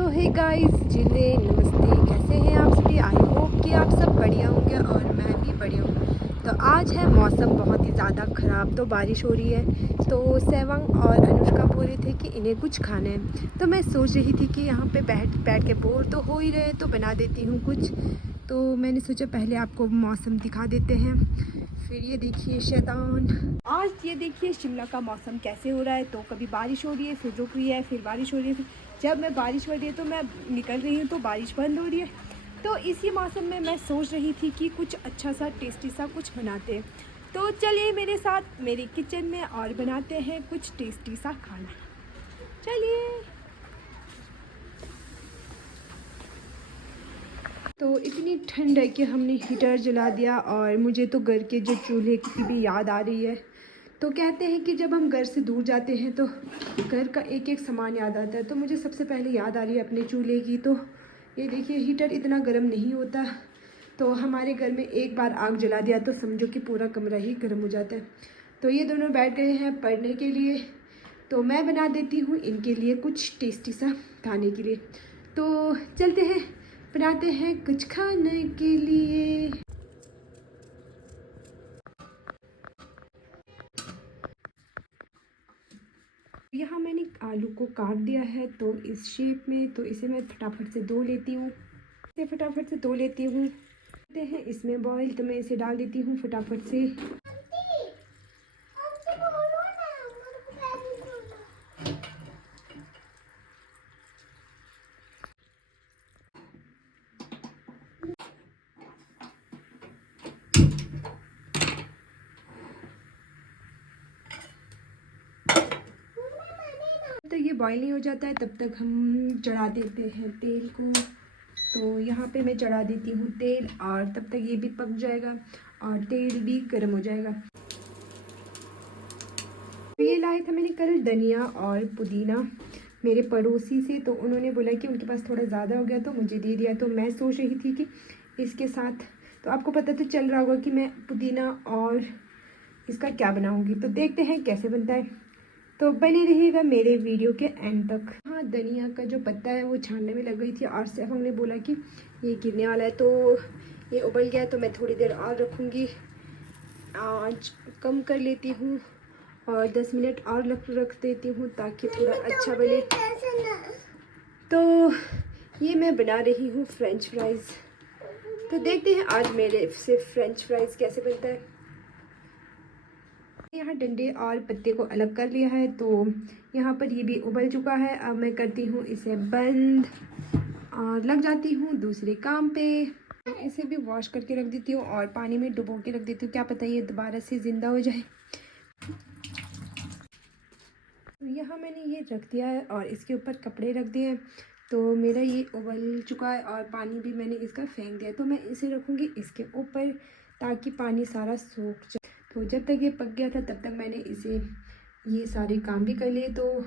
सो hey guys, जिले नमस्ते। कैसे हैं आप सभी? आई होप कि आप सब बढ़िया होंगे और मैं भी बढ़िया हूँ। तो आज है मौसम बहुत ही ज़्यादा ख़राब, तो बारिश हो रही है। तो सेवंग और अनुष्का बोल रहे थे कि इन्हें कुछ खाना है। तो मैं सोच रही थी कि यहाँ पे बैठ के बोर तो हो ही रहे, तो बना देती हूँ कुछ। तो मैंने सोचा पहले आपको मौसम दिखा देते हैं। फिर ये देखिए शैतान, आज ये देखिए शिमला का मौसम कैसे हो रहा है। तो कभी बारिश हो रही है, फिर रुक रही है, फिर बारिश हो रही है, फिर जब मैं बारिश हो रही है तो मैं निकल रही हूँ तो बारिश बंद हो रही है। तो इसी मौसम में मैं सोच रही थी कि कुछ अच्छा सा टेस्टी सा कुछ बनाते हैं। तो चलिए मेरे साथ मेरे किचन में और बनाते हैं कुछ टेस्टी सा खाना। चलिए। तो इतनी ठंड है कि हमने हीटर जला दिया और मुझे तो घर के जो चूल्हे की भी याद आ रही है। तो कहते हैं कि जब हम घर से दूर जाते हैं तो घर का एक एक सामान याद आता है। तो मुझे सबसे पहले याद आ रही है अपने चूल्हे की। तो ये देखिए हीटर इतना गर्म नहीं होता। तो हमारे घर में एक बार आग जला दिया तो समझो कि पूरा कमरा ही गर्म हो जाता है। तो ये दोनों बैठ गए हैं पढ़ने के लिए। तो मैं बना देती हूँ इनके लिए कुछ टेस्टी सा खाने के लिए। तो चलते हैं, बनाते हैं कुछ खाने के लिए। यहाँ मैंने आलू को काट दिया है तो इस शेप में। तो इसे मैं फटाफट से धो लेती हूँ। देखते हैं इसमें बॉईल, तो मैं इसे डाल देती हूँ फटाफट से। तो ये बॉईल नहीं हो जाता है तब तक हम चढ़ा देते हैं तेल को। तो यहाँ पे मैं चढ़ा देती हूँ तेल और तब तक ये भी पक जाएगा और तेल भी गर्म हो जाएगा। तो ये लाया था मैंने कल धनिया और पुदीना मेरे पड़ोसी से। तो उन्होंने बोला कि उनके पास थोड़ा ज़्यादा हो गया तो मुझे दे दिया। तो मैं सोच रही थी कि इसके साथ, तो आपको पता तो चल रहा होगा कि मैं पुदीना और इसका क्या बनाऊंगी। तो देखते हैं कैसे बनता है। तो बने रहिएगा मेरे वीडियो के एंड तक। हाँ, धनिया का जो पत्ता है वो छानने में लग गई थी और सैफंग ने बोला कि ये गिरने वाला है। तो ये उबल गया तो मैं थोड़ी देर और रखूँगी। आँच कम कर लेती हूँ और 10 मिनट और रख देती हूँ ताकि पूरा अच्छा बने। तो ये मैं बना रही हूँ फ्रेंच फ्राइज़। तो देखते हैं आज मेरे से फ्रेंच फ्राइज़ कैसे बनता है। यहाँ डंडे और पत्ते को अलग कर लिया है। तो यहाँ पर ये भी उबल चुका है। अब मैं करती हूँ इसे बंद और लग जाती हूँ दूसरे काम पे। इसे भी वॉश करके रख देती हूँ और पानी में डुबो के रख देती हूँ, क्या पता ये दोबारा से ज़िंदा हो जाए। तो यहाँ मैंने ये रख दिया है और इसके ऊपर कपड़े रख दिए हैं। तो मेरा ये उबल चुका है और पानी भी मैंने इसका फेंक दिया। तो मैं इसे रखूँगी इसके ऊपर ताकि पानी सारा सूख जाए। तो जब तक ये पक गया था तब तक मैंने इसे ये सारे काम भी कर लिए। तो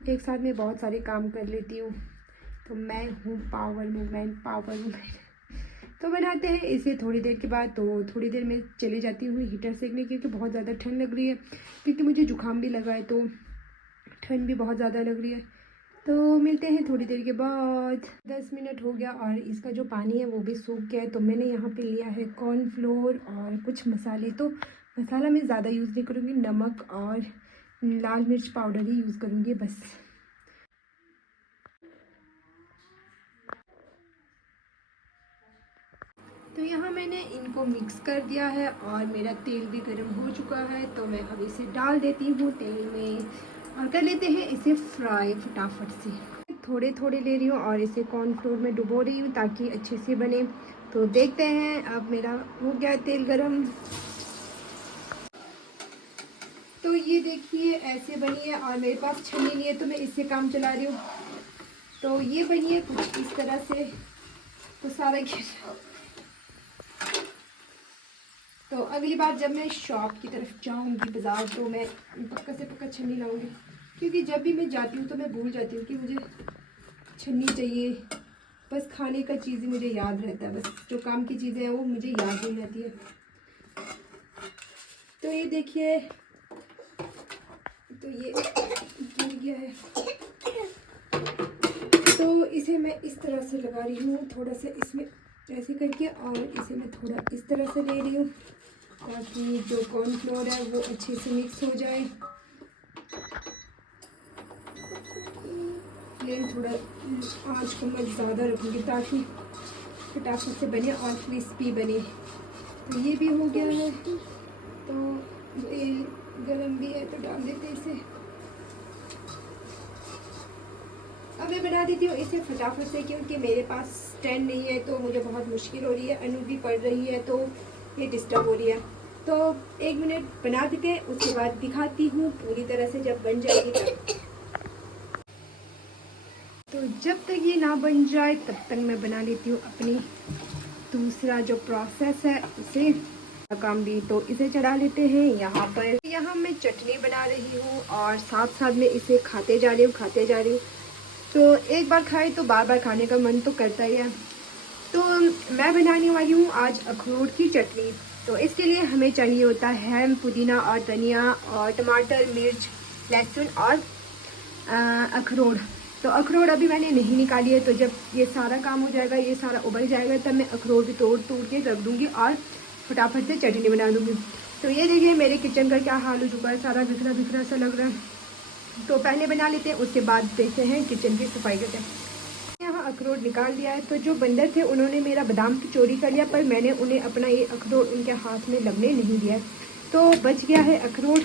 एक साथ में बहुत सारे काम कर लेती हूँ। तो मैं हूँ पावर वूमेन। तो बनाते हैं इसे थोड़ी देर के बाद। तो थोड़ी देर में चले जाती हूँ हीटर सेकने, क्योंकि बहुत ज़्यादा ठंड लग रही है। क्योंकि मुझे जुकाम भी लगा है तो ठंड भी बहुत ज़्यादा लग रही है। तो मिलते हैं थोड़ी देर के बाद। 10 मिनट हो गया और इसका जो पानी है वो भी सूख गया है। तो मैंने यहाँ पे लिया है कॉर्नफ्लोर और कुछ मसाले। तो मसाला मैं ज़्यादा यूज़ नहीं करूँगी, नमक और लाल मिर्च पाउडर ही यूज़ करूँगी बस। तो यहाँ मैंने इनको मिक्स कर दिया है और मेरा तेल भी गर्म हो चुका है। तो मैं अब इसे डाल देती हूँ तेल में और कर लेते हैं इसे फ्राई फटाफट से। थोड़े थोड़े ले रही हूँ और इसे कॉर्नफ्लोर में डुबो रही हूँ ताकि अच्छे से बने। तो देखते हैं, अब मेरा हो गया तेल गरम। तो ये देखिए ऐसे बनी है और मेरे पास छन्नी नहीं है तो मैं इससे काम चला रही हूँ। तो ये बनी है कुछ इस तरह से। तो सारा तो अगली बार जब मैं शॉप की तरफ जाऊंगी बाज़ार तो मैं पक्का से पक्का छन्नी लाऊंगी। क्योंकि जब भी मैं जाती हूँ तो मैं भूल जाती हूँ कि मुझे छन्नी चाहिए। बस खाने का चीज़ ही मुझे याद रहता है, बस जो काम की चीज़ें हैं वो मुझे याद नहीं रहती है। तो ये देखिए, तो ये गिर गया है। तो इसे मैं इस तरह से लगा रही हूँ, थोड़ा सा इसमें ऐसे करके, और इसे मैं थोड़ा इस तरह से ले रही हूँ ताकि जो कॉर्नफ्लोर है वो अच्छे से मिक्स हो जाए। फ्लेम थोड़ा आँच को मैं ज़्यादा रखूँगी ताकि फटाफट से बने और क्रिस्पी बने। तो ये भी हो गया है, तो तेल गरम भी है तो डाल देते हैं इसे। अब मैं बना देती हूँ इसे फटाफट से, क्योंकि मेरे पास स्टैंड नहीं है तो मुझे बहुत मुश्किल हो रही है। अनु भी पढ़ रही है तो ये डिस्टर्ब हो रही है। तो 1 मिनट बना देते हैं, उसके बाद दिखाती हूँ पूरी तरह से जब बन जाएगी तब। तो जब तक ये ना बन जाए तब तक मैं बना लेती हूँ अपनी दूसरा जो प्रोसेस है उसे काम भी। तो इसे चढ़ा लेते हैं यहाँ पर। यहाँ मैं चटनी बना रही हूँ और साथ साथ में इसे खाते जा रही हूँ। तो एक बार खाए तो बार बार खाने का मन तो करता ही है। तो मैं बनाने वाली हूँ आज अखरोट की चटनी। तो इसके लिए हमें चाहिए होता है पुदीना और धनिया और टमाटर, मिर्च, लहसुन और अखरोट। तो अखरोट अभी मैंने नहीं निकाली है, तो जब ये सारा काम हो जाएगा, ये सारा उबल जाएगा, तब मैं अखरोट भी तोड़ के रख दूँगी और फटाफट से चटनी बना दूँगी। तो ये देखिए मेरे किचन का क्या हाल हो चुका है, सारा बिखरा बिखरा सा लग रहा है। तो पहले बना लेते हैं, उसके बाद देखते हैं किचन की सफाई करते हैं। यहाँ अखरोट निकाल दिया है। तो जो बंदर थे उन्होंने मेरा बादाम की चोरी कर लिया, पर मैंने उन्हें अपना ये अखरोट उनके हाथ में लगने नहीं दिया, तो बच गया है अखरोट।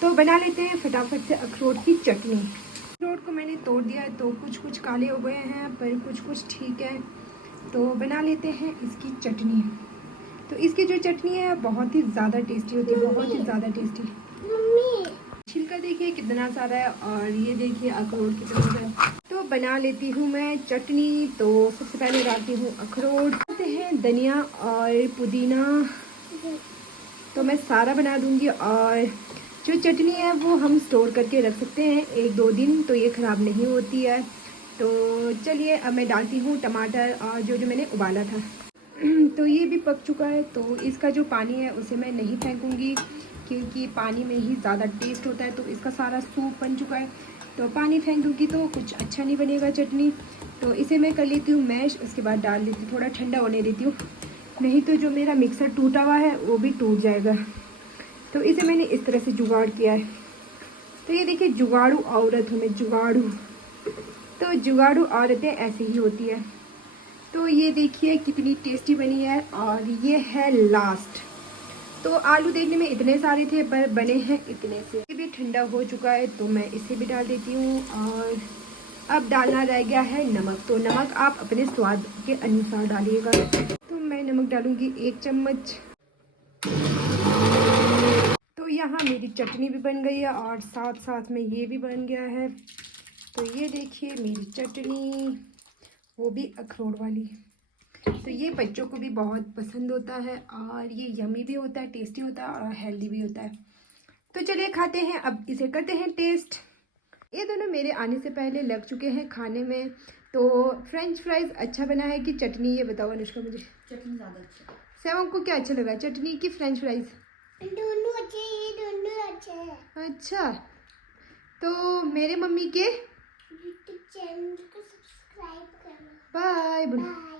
तो बना लेते हैं फटाफट से अखरोट की चटनी। अखरोट को मैंने तोड़ दिया है, तो कुछ काले हो गए हैं पर कुछ ठीक है। तो बना लेते हैं इसकी चटनी। तो इसकी जो चटनी है बहुत ही ज़्यादा टेस्टी होती है, बहुत ही ज़्यादा टेस्टी। छिलका देखिए कितना सारा है और ये देखिए अखरोट कितना सारा है। तो बना लेती हूँ मैं चटनी। तो सबसे पहले डालती हूँ अखरोट, डालते हैं धनिया और पुदीना। तो मैं सारा बना दूँगी, और जो चटनी है वो हम स्टोर करके रख सकते हैं 1-2 दिन, तो ये ख़राब नहीं होती है। तो चलिए अब मैं डालती हूँ टमाटर और जो मैंने उबाला था। तो ये भी पक चुका है। तो इसका जो पानी है उसे मैं नहीं फेंकूँगी, क्योंकि पानी में ही ज़्यादा टेस्ट होता है। तो इसका सारा सूप बन चुका है, तो पानी फेंक दूँगी तो कुछ अच्छा नहीं बनेगा चटनी। तो इसे मैं कर लेती हूँ मैश, उसके बाद डाल देती हूँ, थोड़ा ठंडा होने देती हूँ, नहीं तो जो मेरा मिक्सर टूटा हुआ है वो भी टूट जाएगा। तो इसे मैंने इस तरह से जुगाड़ किया है। तो ये देखिए जुगाड़ू औरत हूँ मैं, जुगाड़ू। तो जुगाड़ू औरतें ऐसी ही होती है। तो ये देखिए कितनी टेस्टी बनी है, और ये है लास्ट। तो आलू देखने में इतने सारे थे पर बने हैं इतने से। ये भी ठंडा हो चुका है, तो मैं इसे भी डाल देती हूँ। और अब डालना रह गया है नमक। तो नमक आप अपने स्वाद के अनुसार डालिएगा। तो मैं नमक डालूँगी 1 चम्मच। तो यहाँ मेरी चटनी भी बन गई है और साथ साथ में ये भी बन गया है। तो ये देखिए मेरी चटनी, वो भी अखरोट वाली। तो ये बच्चों को भी बहुत पसंद होता है, और ये यमी भी होता है, टेस्टी होता है और हेल्दी भी होता है। तो चलिए खाते हैं, अब इसे करते हैं टेस्ट। ये दोनों मेरे आने से पहले लग चुके हैं खाने में। तो फ्रेंच फ्राइज़ अच्छा बना है कि चटनी, ये बताओ अनुष्का मुझे। चटनी ज़्यादा अच्छा। सेवम को क्या अच्छा लगा, चटनी की फ्रेंच फ्राइज़? दोनों अच्छे, ये दोनों अच्छे हैं। अच्छा, तो मेरे मम्मी के यूट्यूब चैनल को सब्सक्राइब करो। बाय। बाय।